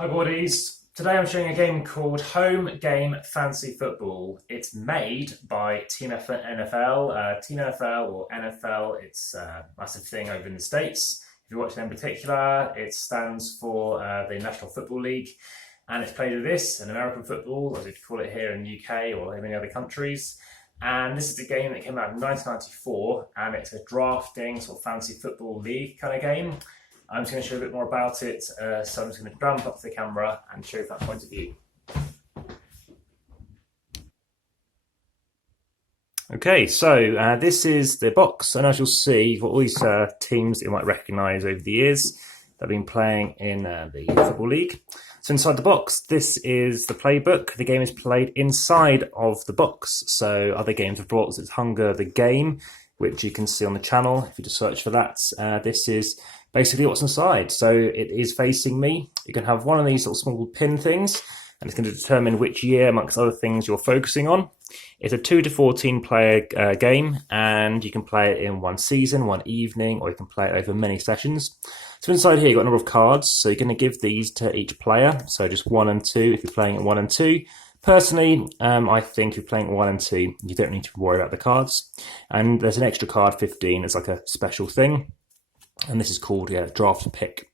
Hi Boardies. Today I'm showing a game called Home Game Fantasy Football. It's made by Team NFL. Team NFL or NFL, it's a massive thing over in the States. If you're watching in particular, it stands for the National Football League. And it's played with this, an American football, as we call it here in the UK or in many other countries. And this is a game that came out in 1994, and it's a drafting sort of fantasy football league kind of game. I'm just going to show you a bit more about it, so I'm just going to jump up to the camera and show you that point of view. Okay, so this is the box, and as you'll see, you've got all these teams that you might recognise over the years that have been playing in the Football League. So inside the box, this is the playbook. The game is played inside of the box, so other games have brought us Hunger the Game, which you can see on the channel if you just search for that. This is basically what's inside. So it is facing me. You can have one of these little small pin things, and it's going to determine which year, amongst other things, you're focusing on. It's a 2 to 14 player game, and you can play it in one season, one evening, or you can play it over many sessions. So inside here, you've got a number of cards. So you're going to give these to each player. So just 1 and 2 if you're playing at 1 and 2. Personally, I think if you're playing at 1 and 2, you don't need to worry about the cards. And there's an extra card, 15, as like a special thing. And this is called draft and pick.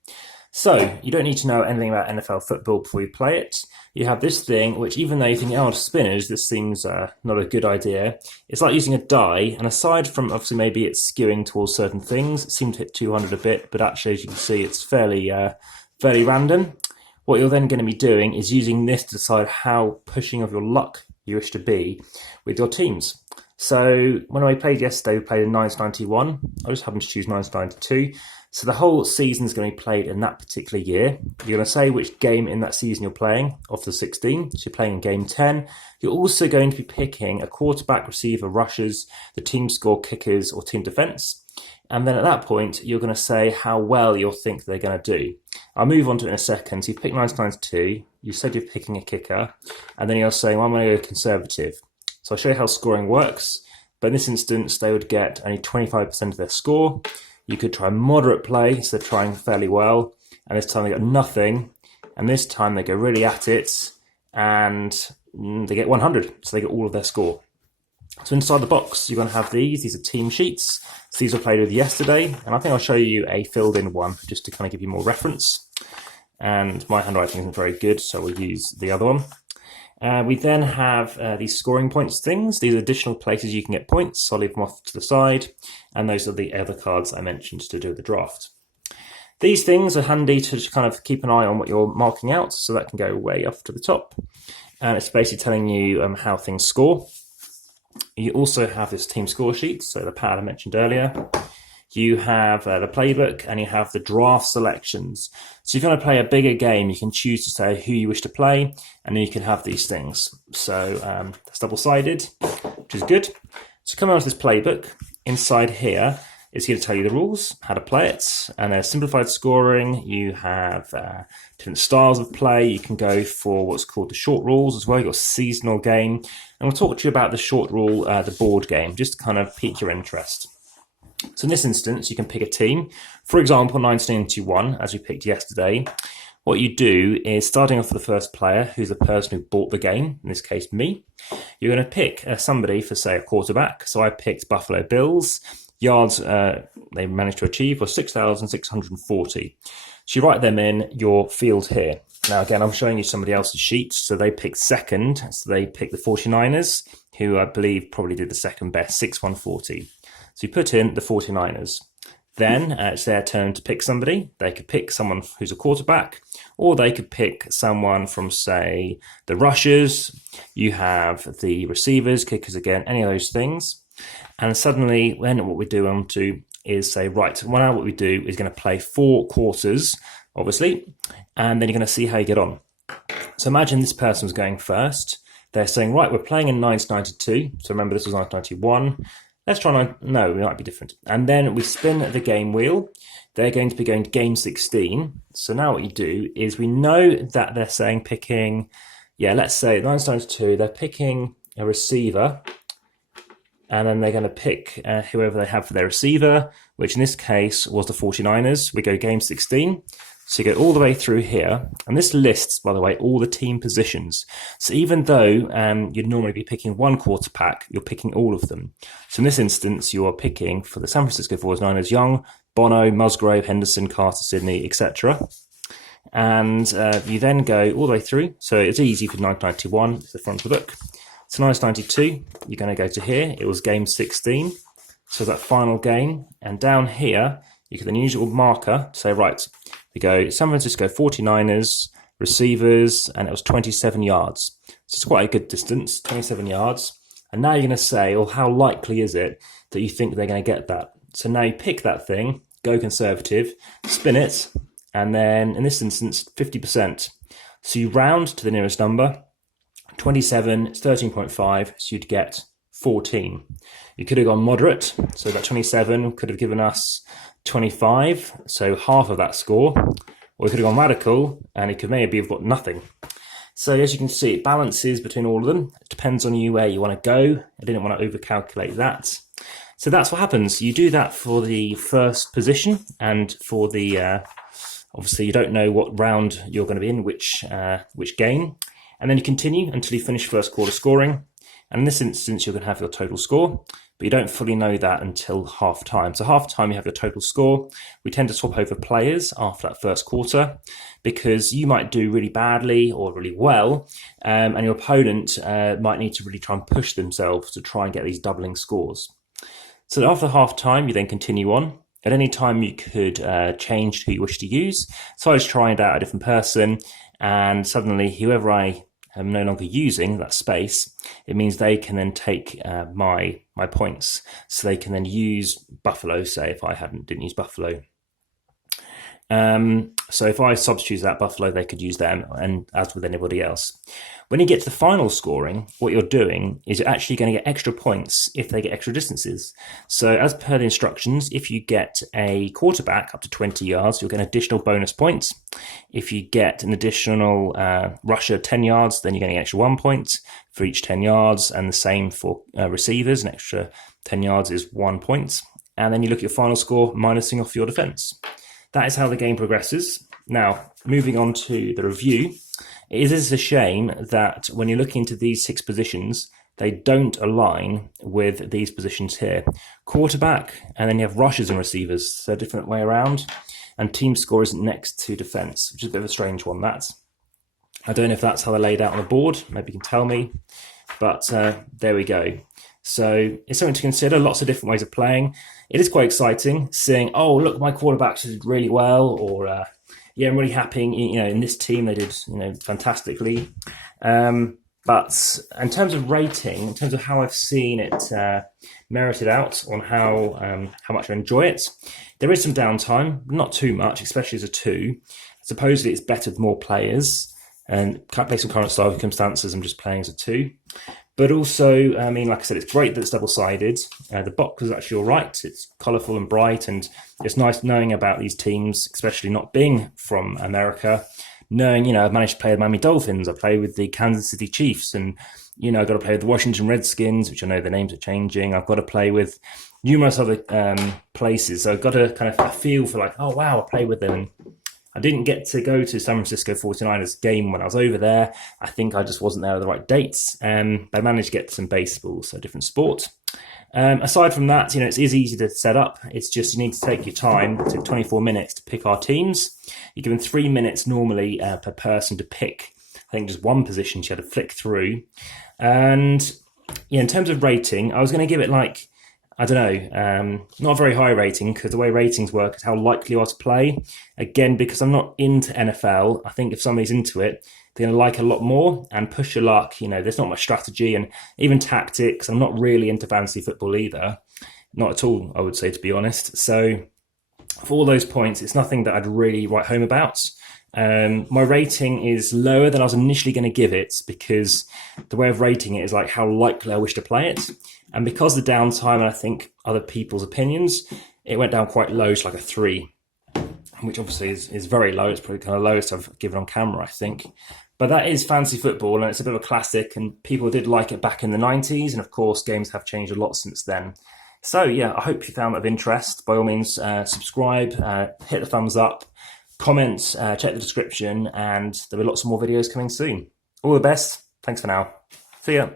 So you don't need to know anything about NFL football before you play it. You have this thing, which even though you think, oh, spinners, this seems not a good idea. It's like using a die, and aside from obviously maybe it's skewing towards certain things, it seems to hit 200 a bit, but actually, as you can see, it's fairly random. What you're then going to be doing is using this to decide how pushing of your luck you wish to be with your teams. So when I played yesterday, we played in 1991. I just happened to choose 1992. So the whole season is going to be played in that particular year. You're going to say which game in that season you're playing of the 16. So you're playing in game 10. You're also going to be picking a quarterback, receiver, rushers, the team score, kickers, or team defense. And then at that point, you're going to say how well you think they're going to do. I'll move on to it in a second. So you've picked 1992. You said you're picking a kicker. And then you're saying, well, I'm going to go conservative. So I'll show you how scoring works. But in this instance, they would get only 25% of their score. You could try moderate play, so they're trying fairly well. And this time they got nothing. And this time they go really at it. And they get 100. So they get all of their score. So inside the box, you're going to have these. These are team sheets. So these were played with yesterday. And I think I'll show you a filled-in one just to kind of give you more reference. And my handwriting isn't very good, so we'll use the other one. We then have these scoring points things. These are additional places you can get points, so I'll leave them off to the side. And those are the other cards I mentioned to do the draft. These things are handy to just kind of keep an eye on what you're marking out, so that can go way up to the top. And it's basically telling you how things score. You also have this team score sheet, so the pad I mentioned earlier. You have the playbook, and you have the draft selections. So if you want to play a bigger game, you can choose to say who you wish to play, and then you can have these things. So that's double-sided, which is good. So coming on to this playbook, inside here is going to tell you the rules, how to play it, and there's simplified scoring. You have different styles of play. You can go for what's called the short rules as well. You've got a seasonal game, and we'll talk to you about the short rule, the board game, just to kind of pique your interest. So in this instance, you can pick a team. For example, 1991, as we picked yesterday. What you do is, starting off with the first player, who's the person who bought the game, in this case me, you're going to pick somebody for, say, a quarterback. So I picked Buffalo Bills. Yards they managed to achieve was 6,640. So you write them in your field here. Now, again, I'm showing you somebody else's sheet. So they picked second. So they picked the 49ers, who I believe probably did the second best, 6,140. So you put in the 49ers. Then it's their turn to pick somebody. They could pick someone who's a quarterback, or they could pick someone from, say, the rushers. You have the receivers, kickers again, any of those things. And suddenly, then what we do on to is say, right, well, now what we do is going to play 4 quarters, obviously, and then you're going to see how you get on. So imagine this person was going first. They're saying, right, we're playing in 1992. So remember, this was 1991. Let's try no, we might be different. And then we spin the game wheel. They're going to be going to game 16. So now what you do is, we know that they're saying picking, let's say 1992, they're picking a receiver. And then they're going to pick whoever they have for their receiver, which in this case was the 49ers. We go game 16. So you go all the way through here, and this lists, by the way, all the team positions. So even though you'd normally be picking one quarterback, you're picking all of them. So in this instance, you are picking for the San Francisco 49ers Young, Bono, Musgrave, Henderson, Carter, Sidney, etc. And you then go all the way through. So it's easy for 991, it's the front of the book. So 992, you're going to go to here. It was game 16. So that final game. And down here, you can then use your marker to say, right, we go San Francisco 49ers, receivers, and it was 27 yards. So it's quite a good distance, 27 yards. And now you're going to say, well, how likely is it that you think they're going to get that? So now you pick that thing, go conservative, spin it, and then in this instance, 50%. So you round to the nearest number. 27 is 13.5, so you'd get 14. You could have gone moderate, so that 27 could have given us 25, so half of that score. Or we could have gone radical, and it could maybe have got nothing. So as you can see, it balances between all of them. It depends on you where you want to go. I didn't want to overcalculate that. So that's what happens. You do that for the first position, and for the obviously you don't know what round you're going to be in, which game. And then you continue until you finish first quarter scoring. And in this instance, you're going to have your total score, but you don't fully know that until half time. So half time, you have your total score. We tend to swap over players after that first quarter because you might do really badly or really well, and your opponent might need to really try and push themselves to try and get these doubling scores. So after half time, you then continue on. At any time, you could change who you wish to use. So I was trying out a different person, and suddenly whoever I am no longer using, that space, it means they can then take my points. So they can then use Buffalo, say, if I didn't use Buffalo. So if I substitute that Buffalo, they could use them, and as with anybody else. When you get to the final scoring, what you're doing is you're actually going to get extra points if they get extra distances. So as per the instructions, if you get a quarterback up to 20 yards, you'll get an additional bonus points. If you get an additional rusher 10 yards, then you're getting an extra 1 point for each 10 yards, and the same for receivers, an extra 10 yards is 1 point. And then you look at your final score, minusing off your defense. That is how the game progresses. Now, moving on to the review, it is a shame that when you look into these 6 positions, they don't align with these positions here. Quarterback, and then you have rushers and receivers, so a different way around. And team score isn't next to defense, which is a bit of a strange one, that. I don't know if that's how they're laid out on the board. Maybe you can tell me. But there we go. So it's something to consider, lots of different ways of playing. It is quite exciting seeing, oh, look, my quarterbacks did really well, or yeah, I'm really happy, in this team they did, fantastically. But in terms of rating, in terms of how I've seen it merited out on how much I enjoy it, there is some downtime, not too much, especially as a 2. Supposedly it's better with more players, and based on current circumstances, I'm just playing as a 2. But also, like I said, it's great that it's double-sided. The box is actually all right. It's colourful and bright, and it's nice knowing about these teams, especially not being from America. Knowing, I've managed to play the Miami Dolphins. I play with the Kansas City Chiefs, and, I've got to play with the Washington Redskins, which I know the names are changing. I've got to play with numerous other places. So I've got to kind of feel for like, oh, wow, I play with them. I didn't get to go to San Francisco 49ers game when I was over there. I think I just wasn't there at the right dates. But I managed to get some baseball, so different sport. Aside from that, it is easy to set up. It's just you need to take your time. It took 24 minutes to pick our teams. You're given 3 minutes normally per person to pick, I think, just one position you had to flick through. And in terms of rating, I was going to give it like, I don't know, not a very high rating, because the way ratings work is how likely you are to play. Again, because I'm not into NFL, I think if somebody's into it, they're going to like a lot more and push your luck. There's not much strategy and even tactics. I'm not really into fantasy football either. Not at all, I would say, to be honest. So for all those points, it's nothing that I'd really write home about. My rating is lower than I was initially going to give it, because the way of rating it is like how likely I wish to play it. And because of the downtime and I think other people's opinions, it went down quite low to like a 3, which obviously is very low. It's probably kind of lowest I've given on camera, I think. But that is fantasy football, and it's a bit of a classic, and people did like it back in the 90s. And of course, games have changed a lot since then. So yeah, I hope you found that of interest. By all means, subscribe, hit the thumbs up. comment, check the description, and there'll be lots more videos coming soon. All the best. Thanks for now. See ya.